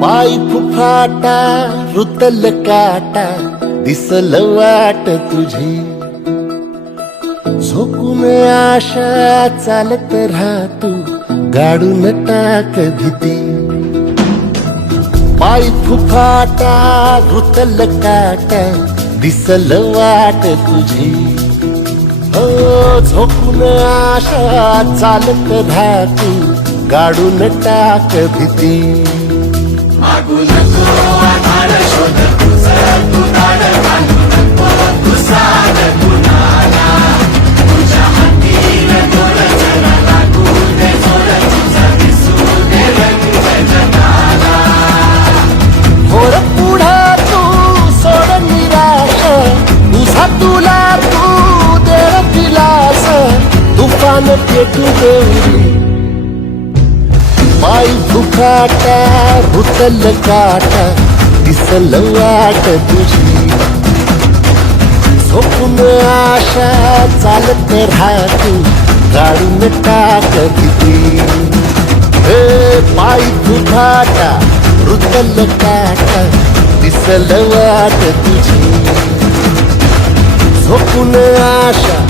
पाय फुफाटा रुतल काटा दिसल वाट तुझी झोकून आशा चालत राहतू गाडून टाक भीती पाय फुफाटा रुतल काटा दिसल वाट तुझी हो झोकून आशा चालत राहतू गाडून टाक भीती मागू नको आधार शोध तुझं तू दाड घालू नको तुझा कुणाला तुझ्या हातीन दोर जरा लागू दे जोर तुझा दिसू दे रंग जगाला होर पुढा तू सोड निराश तुझा तुला तू दे दिलास तुफान पेटू देऊ पाय फुफाटा रुतल काटा दिसल वाट तुझी झोपून आशा चालत राहतू गाडून टाक भीती पाय फुफाटा रुतल काटा दिसल वाट तुझी झोपून आशा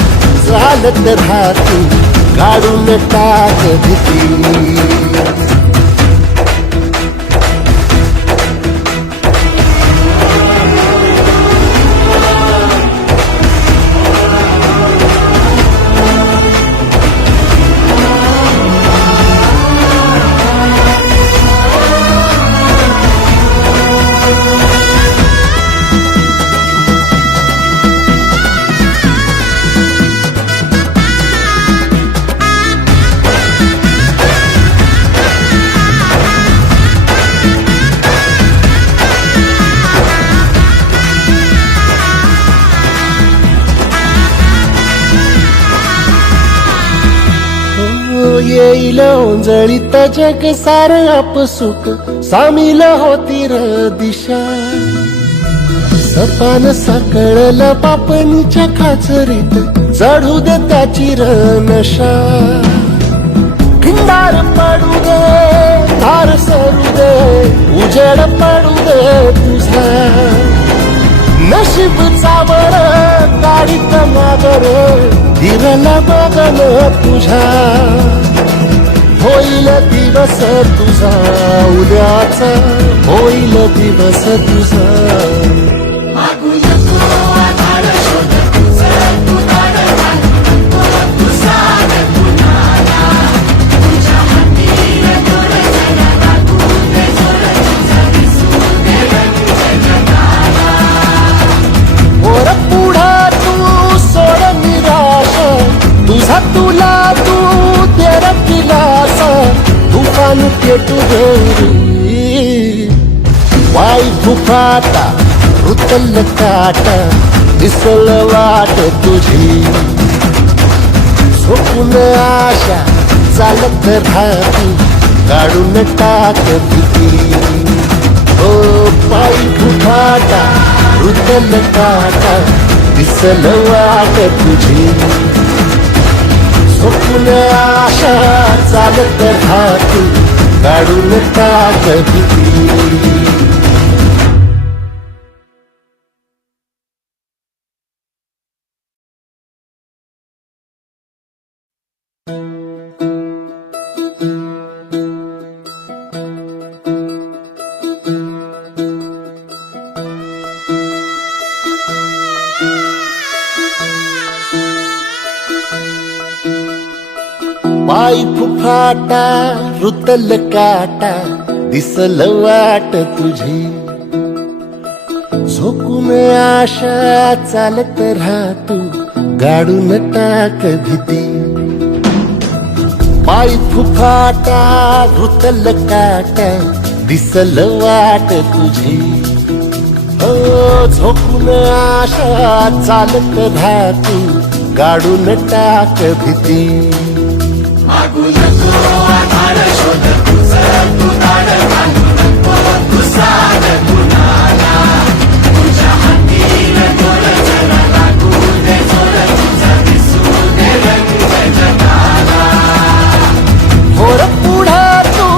चालत राहतू गाडून टाक भीती येईल ओंजळीत जग सार आपसुक सामील होती र दिशा सपान साकळल पापणीच्या खाचरीत चढू दे त्याची र नशा खिंडार पडू दे धार सरू दे उजेड पडू दे तुझा नशीब चावर गाडीत मागर हिरला बघन तुझा होईल दिवस तुझा उद्याचा होईल दिवस तुझा मागू नको आधार शोध तुझं तू दाड घालू नको तुझा कुणाला तुझ्या हातीन दोर जरा लागू दे जोर तुझा दिसू दे रंग जगाला वर पुढा तू सोड निराश तुझा तुला तू तेर दिलास तुफान पेटू देऊ वाय फुफाटा रुतल काटा दिसल वाट तुझी झोपून आशा चालत राहतू गाडून टाक भीती हो पाय फुफाटा रुतल काटा दिसल वाट तुझी झोपून आशा चालत राहतू गाडून टाक भीती पाय फुफाटा रुतल काटा दिसल वाट तुझी झोकून आशा चालत राहतू गाडून टाक भीती पाय फुफाटा रुतल काटा दिसल वाट तुझी हो झोकून आशा चालत राहतू गाडून टाक भीती मागू नको आधार शोध तुझं तू दाड घालू नको तुझा कुणाला तुझ्या हातीन दोर जरा लागू दे जोर तुझा दिसू दे रंग जगाला होर पुढा तू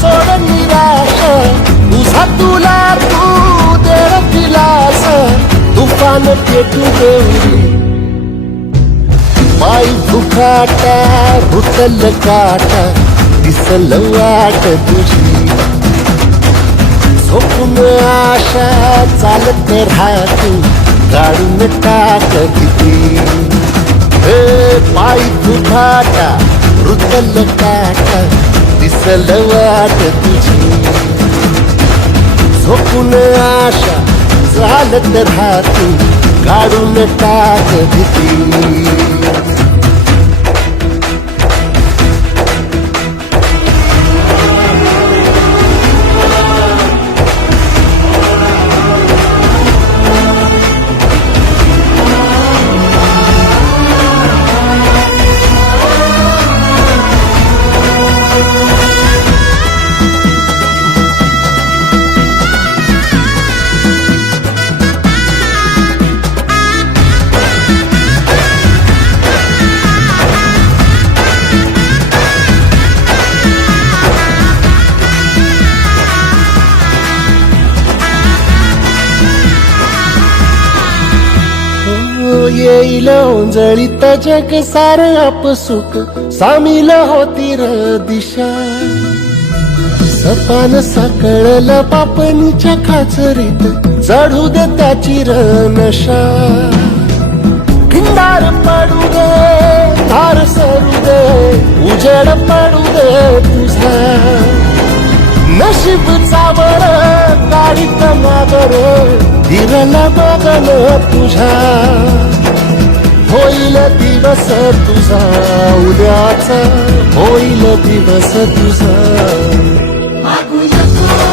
सोड निराश तू गौरी पायी फुकाटा रुतल काटा दिसल वाट तुझी झोपून आशा चालत राहतो काढून टाक किती पायी फुकाटा रुतल काटा दिसल वाट तुझी झोपून आशा चालत राहतो काढून टाक भीती येईल ओंजळीत जग सार आपसुक सामील होती र दिशा सपान साकळल पापणीच्या खाचरीत चढू दे त्याची र नशा खिंडार पडू दे धार सरू दे उजेड पडू दे तुझा नशीब चावर गाडीत मागर हिरला बघन तुझा होईल दिवस तुझा उद्याचा होईल दिवस तुझा मागू नको